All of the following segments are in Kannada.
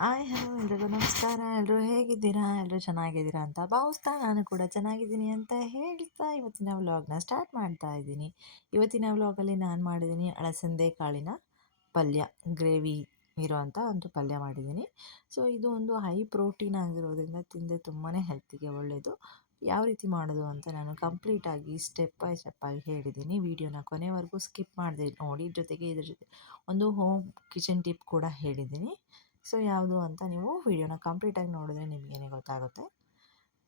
ಹಾಯ್ ಹಲೋ ಎಲ್ರಿಗೂ ನಮಸ್ಕಾರ. ಎಲ್ಲರೂ ಹೇಗಿದ್ದೀರಾ? ಎಲ್ಲರೂ ಚೆನ್ನಾಗಿದ್ದೀರಾ ಅಂತ ಭಾವಿಸ್ತಾ ನಾನು ಕೂಡ ಚೆನ್ನಾಗಿದ್ದೀನಿ ಅಂತ ಹೇಳ್ತಾ ಇವತ್ತಿನ ವ್ಲಾಗ್ನ ಸ್ಟಾರ್ಟ್ ಮಾಡ್ತಾ ಇದ್ದೀನಿ. ಇವತ್ತಿನ ವ್ಲಾಗಲ್ಲಿ ನಾನು ಮಾಡಿದ್ದೀನಿ ಅಳಸಂದೆ ಕಾಳಿನ ಪಲ್ಯ, ಗ್ರೇವಿ ಇರೋವಂಥ ಒಂದು ಪಲ್ಯ ಮಾಡಿದ್ದೀನಿ. ಸೊ ಇದು ಒಂದು ಹೈ ಪ್ರೋಟೀನ್ ಆಗಿರೋದ್ರಿಂದ ತಿಂದರೆ ತುಂಬಾ ಹೆಲ್ತಿಗೆ ಒಳ್ಳೆಯದು. ಯಾವ ರೀತಿ ಮಾಡೋದು ಅಂತ ನಾನು ಕಂಪ್ಲೀಟಾಗಿ ಸ್ಟೆಪ್ ಬೈ ಸ್ಟೆಪ್ ಆಗಿ ಹೇಳಿದ್ದೀನಿ. ವಿಡಿಯೋನ ಕೊನೆವರೆಗೂ ಸ್ಕಿಪ್ ಮಾಡದೆ ನೋಡಿ. ಜೊತೆಗೆ ಇದ್ರ ಜೊತೆ ಒಂದು ಹೋಮ್ ಕಿಚನ್ ಟಿಪ್ ಕೂಡ ಹೇಳಿದ್ದೀನಿ. ಸೊ ಯಾವುದು ಅಂತ ನೀವು ವಿಡಿಯೋನ ಕಂಪ್ಲೀಟಾಗಿ ನೋಡಿದ್ರೆ ನಿಮಗೇನೆ ಗೊತ್ತಾಗುತ್ತೆ.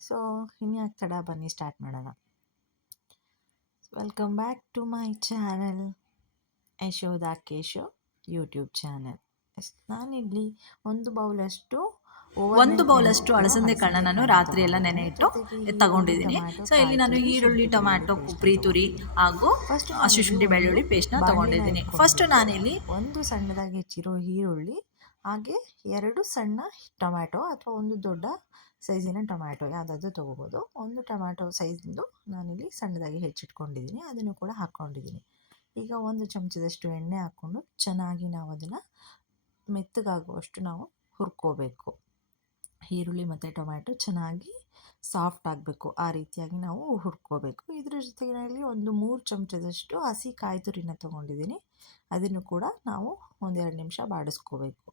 ಸೊ ಇನ್ಯಾಕೆ ತಡ, ಬನ್ನಿ ಸ್ಟಾರ್ಟ್ ಮಾಡೋಣ. Welcome back to my channel Yashoda Keshav YouTube channel. ನಾನಿಲ್ಲಿ ಒಂದು ಬೌಲಷ್ಟು ಅಳಸಂದೆ ಕಾಳನ್ನ ನಾನು ರಾತ್ರಿ ಎಲ್ಲ ನೆನೆ ಇಟ್ಟು ತಗೊಂಡಿದ್ದೀನಿ. ಸೊ ಇಲ್ಲಿ ನಾನು ಈರುಳ್ಳಿ, ಟೊಮ್ಯಾಟೊ, ಕೊಬ್ಬರಿ ತುರಿ ಹಾಗೂ ಹಸಿ ಶುಂಠಿ ಬೆಳ್ಳುಳ್ಳಿ ಪೇಸ್ಟ್ನ ತಗೊಂಡಿದ್ದೀನಿ. ಫಸ್ಟ್ ನಾನಿಲ್ಲಿ ಒಂದು ಸಣ್ಣದಾಗಿ ಹೆಚ್ಚಿರೋ ಈರುಳ್ಳಿ, ಹಾಗೆ 2 ಸಣ್ಣ ಟೊಮ್ಯಾಟೊ ಅಥವಾ ಒಂದು ದೊಡ್ಡ ಸೈಜಿನ ಟೊಮ್ಯಾಟೊ ಯಾವುದಾದ್ರೂ ತೊಗೋಬೋದು. ಒಂದು ಟೊಮ್ಯಾಟೊ ಸೈಜಿಂದು ನಾನಿಲ್ಲಿ ಸಣ್ಣದಾಗಿ ಹೆಚ್ಚಿಟ್ಕೊಂಡಿದ್ದೀನಿ, ಅದನ್ನು ಕೂಡ ಹಾಕ್ಕೊಂಡಿದ್ದೀನಿ. ಈಗ ಒಂದು ಚಮಚದಷ್ಟು ಎಣ್ಣೆ ಹಾಕ್ಕೊಂಡು ಚೆನ್ನಾಗಿ ನಾವು ಅದನ್ನು ಮೆತ್ತಗಾಗುವಷ್ಟು ನಾವು ಹುರ್ಕೋಬೇಕು. ಈರುಳ್ಳಿ ಮತ್ತು ಟೊಮ್ಯಾಟೊ ಚೆನ್ನಾಗಿ ಸಾಫ್ಟ್ ಆಗಬೇಕು, ಆ ರೀತಿಯಾಗಿ ನಾವು ಹುರ್ಕೋಬೇಕು. ಇದ್ರ ಜೊತೆಗಿನಲ್ಲಿ ಒಂದು 3 ಚಮಚದಷ್ಟು ಹಸಿ ಕಾಯಿ ತುರಿನ ತೊಗೊಂಡಿದ್ದೀನಿ, ಅದನ್ನು ಕೂಡ ನಾವು 1-2 ನಿಮಿಷ ಬಾಡಿಸ್ಕೋಬೇಕು.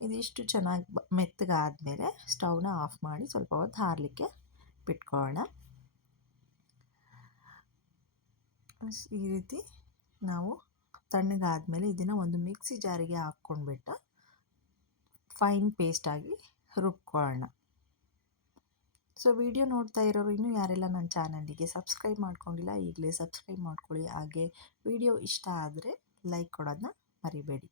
ಇದಿಷ್ಟು ಚೆನ್ನಾಗಿ ಮೆತ್ತಗಾದಮೇಲೆ ಸ್ಟವ್ನ ಆಫ್ ಮಾಡಿ ಸ್ವಲ್ಪ ಹೊತ್ತು ಆರಲಿಕ್ಕೆ ಬಿಟ್ಕೊಳ್ಳೋಣ. ಈ ರೀತಿ ನಾವು ತಣ್ಣಗಾದಮೇಲೆ ಇದನ್ನು ಒಂದು ಮಿಕ್ಸಿ ಜಾರಿಗೆ ಹಾಕ್ಕೊಂಡ್ಬಿಟ್ಟು ಫೈನ್ ಪೇಸ್ಟಾಗಿ ರುಬ್ಕೊಳ್ಳೋಣ. ಸೊ ವಿಡಿಯೋ ನೋಡ್ತಾ ಇರೋರು ಇನ್ನೂ ಯಾರೆಲ್ಲ ನನ್ನ ಚಾನಲಿಗೆ ಸಬ್ಸ್ಕ್ರೈಬ್ ಮಾಡ್ಕೊಂಡಿಲ್ಲ, ಈಗಲೇ ಸಬ್ಸ್ಕ್ರೈಬ್ ಮಾಡ್ಕೊಳ್ಳಿ. ಹಾಗೆ ವಿಡಿಯೋ ಇಷ್ಟ ಆದರೆ ಲೈಕ್ ಕೊಡೋದನ್ನ ಮರಿಬೇಡಿ.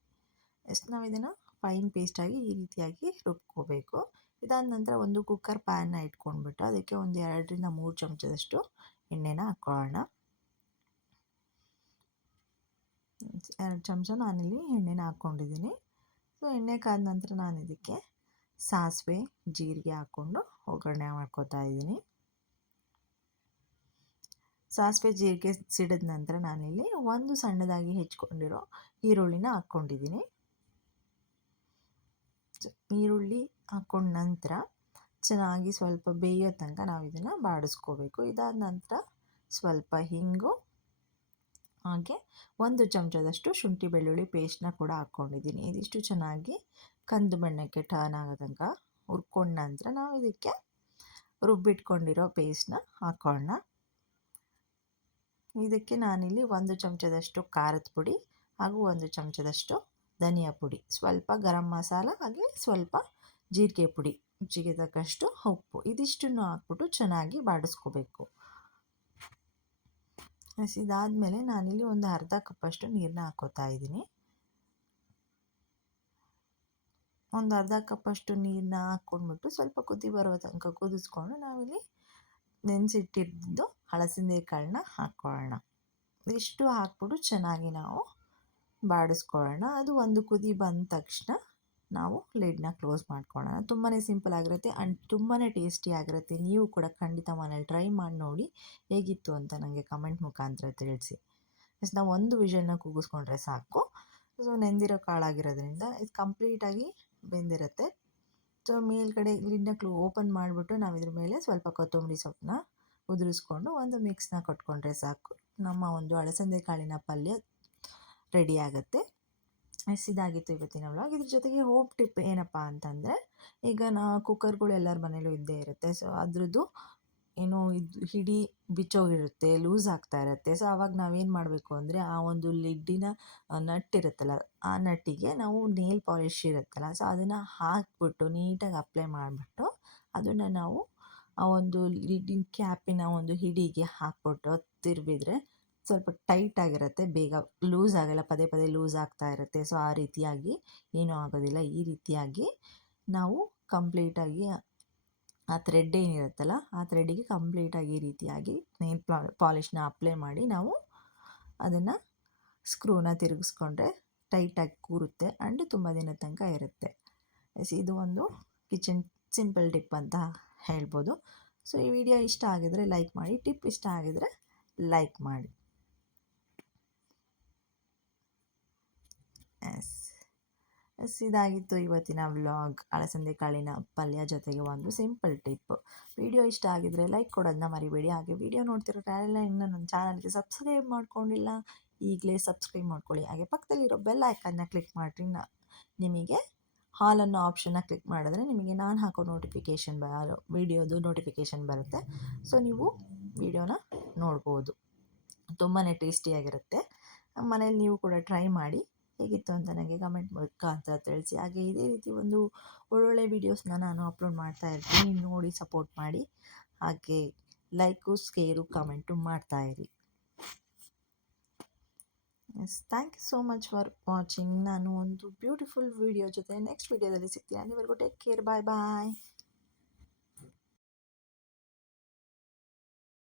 ನಾವು ಇದನ್ನು ಫೈನ್ ಪೇಸ್ಟಾಗಿ ಈ ರೀತಿಯಾಗಿ ರುಬ್ಕೋಬೇಕು. ಇದಾದ ನಂತರ ಒಂದು ಕುಕ್ಕರ್ ಪ್ಯಾನ್ನ ಇಟ್ಕೊಂಡ್ಬಿಟ್ಟು ಅದಕ್ಕೆ ಒಂದು 2-3 ಚಮಚದಷ್ಟು ಎಣ್ಣೆನ ಹಾಕ್ಕೊಳ್ಳೋಣ. 2 ಚಮಚ ನಾನಿಲ್ಲಿ ಎಣ್ಣೆನ ಹಾಕ್ಕೊಂಡಿದ್ದೀನಿ. ಸೊ ಎಣ್ಣೆ ಕಾದ ನಂತರ ನಾನು ಇದಕ್ಕೆ ಸಾಸಿವೆ, ಜೀರಿಗೆ ಹಾಕ್ಕೊಂಡು ಒಗ್ಗರಣೆ ಮಾಡ್ಕೋತಾ ಇದ್ದೀನಿ. ಸಾಸಿವೆ ಜೀರಿಗೆ ಸಿಡಿದ ನಂತರ ನಾನಿಲ್ಲಿ ಒಂದು ಸಣ್ಣದಾಗಿ ಹೆಚ್ಕೊಂಡಿರೋ ಈರುಳ್ಳಿನ ಹಾಕ್ಕೊಂಡಿದ್ದೀನಿ. ಈರುಳ್ಳಿ ಹಾಕ್ಕೊಂಡ ನಂತರ ಚೆನ್ನಾಗಿ ಸ್ವಲ್ಪ ಬೇಯೋ ತನಕ ನಾವು ಇದನ್ನು ಬಾಡಿಸ್ಕೋಬೇಕು. ಇದಾದ ನಂತರ ಸ್ವಲ್ಪ ಹಿಂಗು, ಹಾಗೆ 1 ಚಮಚದಷ್ಟು ಶುಂಠಿ ಬೆಳ್ಳುಳ್ಳಿ ಪೇಸ್ಟ್ನ ಕೂಡ ಹಾಕ್ಕೊಂಡಿದ್ದೀನಿ. ಇದಿಷ್ಟು ಚೆನ್ನಾಗಿ ಕಂದು ಬಣ್ಣಕ್ಕೆ ಟರ್ನ್ ಆಗೋ ತನಕ ಹುರ್ಕೊಂಡ ನಂತರ ನಾವು ಇದಕ್ಕೆ ರುಬ್ಬಿಟ್ಕೊಂಡಿರೋ ಪೇಸ್ಟ್ನ ಹಾಕೋಣ. ಇದಕ್ಕೆ ನಾನಿಲ್ಲಿ 1 ಚಮಚದಷ್ಟು ಖಾರದ ಪುಡಿ ಹಾಗೂ 1 ಚಮಚದಷ್ಟು ಧನಿಯಾ ಪುಡಿ, ಸ್ವಲ್ಪ ಗರಂ ಮಸಾಲ, ಹಾಗೆ ಸ್ವಲ್ಪ ಜೀರಿಗೆ ಪುಡಿ, ರುಚಿಗೆ ತಕ್ಕಷ್ಟು ಉಪ್ಪು, ಇದಿಷ್ಟನ್ನು ಹಾಕ್ಬಿಟ್ಟು ಚೆನ್ನಾಗಿ ಬಾಡಿಸ್ಕೋಬೇಕು. ಇದಾದಮೇಲೆ ನಾನಿಲ್ಲಿ ಒಂದು ಅರ್ಧ ಕಪ್ಪಷ್ಟು ನೀರನ್ನ ಹಾಕೋತಾ ಇದ್ದೀನಿ. ಒಂದು ಅರ್ಧ ಕಪ್ಪಷ್ಟು ನೀರನ್ನ ಹಾಕ್ಕೊಂಡ್ಬಿಟ್ಟು ಸ್ವಲ್ಪ ಕುದಿ ಬರುವ ತನಕ ಕುದಿಸ್ಕೊಂಡು ನಾವಿಲ್ಲಿ ನೆನೆಸಿಟ್ಟಿದ್ದು ಅಳಸಂದೆ ಕಾಳನ್ನ ಹಾಕ್ಕೊಳ್ಳೋಣ. ಇಷ್ಟು ಹಾಕ್ಬಿಟ್ಟು ಚೆನ್ನಾಗಿ ನಾವು ಬಾಡಿಸ್ಕೊಳ್ಳೋಣ. ಅದು ಒಂದು ಕುದಿ ಬಂದ ತಕ್ಷಣ ನಾವು ಲಿಡ್ನ ಕ್ಲೋಸ್ ಮಾಡ್ಕೊಳ್ಳೋಣ. ತುಂಬಾ ಸಿಂಪಲ್ ಆಗಿರುತ್ತೆ ಆ್ಯಂಡ್ ತುಂಬಾ ಟೇಸ್ಟಿ ಆಗಿರುತ್ತೆ. ನೀವು ಕೂಡ ಖಂಡಿತ ಮನೇಲಿ ಟ್ರೈ ಮಾಡಿ ನೋಡಿ, ಹೇಗಿತ್ತು ಅಂತ ನನಗೆ ಕಮೆಂಟ್ ಮುಖಾಂತರ ತಿಳಿಸಿ. ನಾವು ಒಂದು ವಿಷಲ್ನ ಕೂಗಿಸ್ಕೊಂಡ್ರೆ ಸಾಕು. ಸೊ ನೆಂದಿರೋ ಕಾಳಾಗಿರೋದ್ರಿಂದ ಇದು ಕಂಪ್ಲೀಟಾಗಿ ಬೆಂದಿರುತ್ತೆ. ಸೊ ಮೇಲ್ಗಡೆ ಲಿಡ್ನ ಓಪನ್ ಮಾಡಿಬಿಟ್ಟು ನಾವು ಇದ್ರ ಮೇಲೆ ಸ್ವಲ್ಪ ಕೊತ್ತಂಬರಿ ಸೊಪ್ಪನ್ನ ಉದುರಿಸ್ಕೊಂಡು ಒಂದು ಮಿಕ್ಸ್ನ ಕೊಟ್ಕೊಂಡ್ರೆ ಸಾಕು. ನಮ್ಮ ಒಂದು ಅಳಸಂದೆ ಕಾಳಿನ ಪಲ್ಯ ರೆಡಿ ಆಗುತ್ತೆ. ಇದಾಗಿತ್ತು ಇವತ್ತಿನ ವ್ಲಾಗ್. ಇದ್ರ ಜೊತೆಗೆ ಹೋಪ್ ಟಿಪ್ ಏನಪ್ಪ ಅಂತಂದರೆ, ಈಗ ಕುಕ್ಕರ್ಗಳು ಎಲ್ಲರ ಮನೇಲೂ ಇದ್ದೇ ಇರುತ್ತೆ. ಸೊ ಅದ್ರದ್ದು ಏನೋ ಇದು ಹಿಡಿ ಬಿಚ್ಚೋಗಿರುತ್ತೆ, ಲೂಸ್ ಆಗ್ತಾ ಇರುತ್ತೆ. ಸೊ ಆವಾಗ ನಾವೇನು ಮಾಡಬೇಕು ಅಂದರೆ, ಆ ಒಂದು ಲಿಡ್ಡಿನ ನಟ್ ಇರುತ್ತಲ್ಲ, ಆ ನಟ್ಟಿಗೆ ನಾವು ನೇಲ್ ಪಾಲಿಶ್ ಇರುತ್ತಲ್ಲ, ಸೊ ಅದನ್ನು ಹಾಕ್ಬಿಟ್ಟು ನೀಟಾಗಿ ಅಪ್ಲೈ ಮಾಡಿಬಿಟ್ಟು ಅದನ್ನು ನಾವು ಆ ಒಂದು ಲಿಡ್ಡಿನ ಕ್ಯಾಪಿನ ಒಂದು ಹಿಡಿಗೆ ಹಾಕ್ಬಿಟ್ಟು ತಿರುವಿದ್ರೆ ಸ್ವಲ್ಪ ಟೈಟ್ ಆಗಿರುತ್ತೆ, ಬೇಗ ಲೂಸ್ ಆಗಲ್ಲ, ಪದೇ ಪದೇ ಲೂಸ್ ಆಗ್ತಾ ಇರುತ್ತೆ. ಸೊ ಆ ರೀತಿಯಾಗಿ ಏನೂ ಆಗೋದಿಲ್ಲ. ಈ ರೀತಿಯಾಗಿ ನಾವು ಕಂಪ್ಲೀಟಾಗಿ ಆ ಥ್ರೆಡ್ ಏನಿರುತ್ತಲ್ಲ, ಆ ಥ್ರೆಡ್ಡಿಗೆ ಕಂಪ್ಲೀಟಾಗಿ ಈ ರೀತಿಯಾಗಿ ನೇಲ್ ಪಾಲಿಷ್ನ ಅಪ್ಲೈ ಮಾಡಿ ನಾವು ಅದನ್ನು ಸ್ಕ್ರೂನ ತಿರುಗಿಸ್ಕೊಂಡ್ರೆ ಟೈಟಾಗಿ ಕೂರುತ್ತೆ ಆ್ಯಂಡ್ ತುಂಬ ದಿನದ ತನಕ ಇರುತ್ತೆ. ಇದು ಒಂದು ಕಿಚನ್ ಸಿಂಪಲ್ ಟಿಪ್ ಅಂತ ಹೇಳ್ಬೋದು. ಸೊ ಈ ವಿಡಿಯೋ ಇಷ್ಟ ಆಗಿದರೆ ಲೈಕ್ ಮಾಡಿ, ಟಿಪ್ ಇಷ್ಟ ಆಗಿದರೆ ಲೈಕ್ ಮಾಡಿ. ಎಸ್, ಇದಾಗಿತ್ತು ಇವತ್ತಿನ ವ್ಲಾಗ್. ಅಲಸಂದೆ ಕಾಳಿನ ಪಲ್ಯ ಜೊತೆಗೆ ಒಂದು ಸಿಂಪಲ್ ಟಿಪ್. ವಿಡಿಯೋ ಇಷ್ಟ ಆಗಿದ್ರೆ ಲೈಕ್ ಕೊಡೋದನ್ನ ಮರಿಬೇಡಿ. ಹಾಗೆ ವಿಡಿಯೋ ನೋಡ್ತಿರೋ ಯಾರೆಲ್ಲ ಇನ್ನೂ ನನ್ನ ಚಾನಲ್ಗೆ ಸಬ್ಸ್ಕ್ರೈಬ್ ಮಾಡ್ಕೊಂಡಿಲ್ಲ, ಈಗಲೇ ಸಬ್ಸ್ಕ್ರೈಬ್ ಮಾಡ್ಕೊಳ್ಳಿ. ಹಾಗೆ ಪಕ್ಕದಲ್ಲಿರೋ ಬೆಲ್ ಐಕನ್ನ ಕ್ಲಿಕ್ ಮಾಡಿರಿ. ನಿಮಗೆ ಹಾಲ್ ಅನ್ನೋ ಆಪ್ಷನ್ನ ಕ್ಲಿಕ್ ಮಾಡಿದ್ರೆ ನಿಮಗೆ ನಾನು ಹಾಕೋ ವಿಡಿಯೋದು ನೋಟಿಫಿಕೇಷನ್ ಬರುತ್ತೆ. ಸೊ ನೀವು ವಿಡಿಯೋನ ನೋಡ್ಬೋದು. ತುಂಬಾ ಟೇಸ್ಟಿಯಾಗಿರುತ್ತೆ. ಮನೇಲಿ ನೀವು ಕೂಡ ಟ್ರೈ ಮಾಡಿ, ಹೇಗಿತ್ತು ಅಂತ ನನಗೆ ಕಮೆಂಟ್ ಮುಖಾಂತರ ತಿಳಿಸಿ. ಹಾಗೆ ಇದೇ ರೀತಿ ಒಂದು ಒಳ್ಳೊಳ್ಳೆ ವೀಡಿಯೋಸ್ನ ನಾನು ಅಪ್ಲೋಡ್ ಮಾಡ್ತಾ ಇರ್ತೀನಿ, ನೋಡಿ ಸಪೋರ್ಟ್ ಮಾಡಿ. ಹಾಗೆ ಲೈಕು, ಶೇರು, ಕಮೆಂಟು ಮಾಡ್ತಾಯಿರಿ. Yes, thank you so much for watching. ನಾನು ಒಂದು ಬ್ಯೂಟಿಫುಲ್ ವಿಡಿಯೋ ಜೊತೆ ನೆಕ್ಸ್ಟ್ ವಿಡಿಯೋದಲ್ಲಿ ಸಿಗ್ತೀನಿ. ಅಲ್ಲಿವರೆಗೂ ಟೇಕ್ ಕೇರ್, ಬಾಯ್ ಬಾಯ್.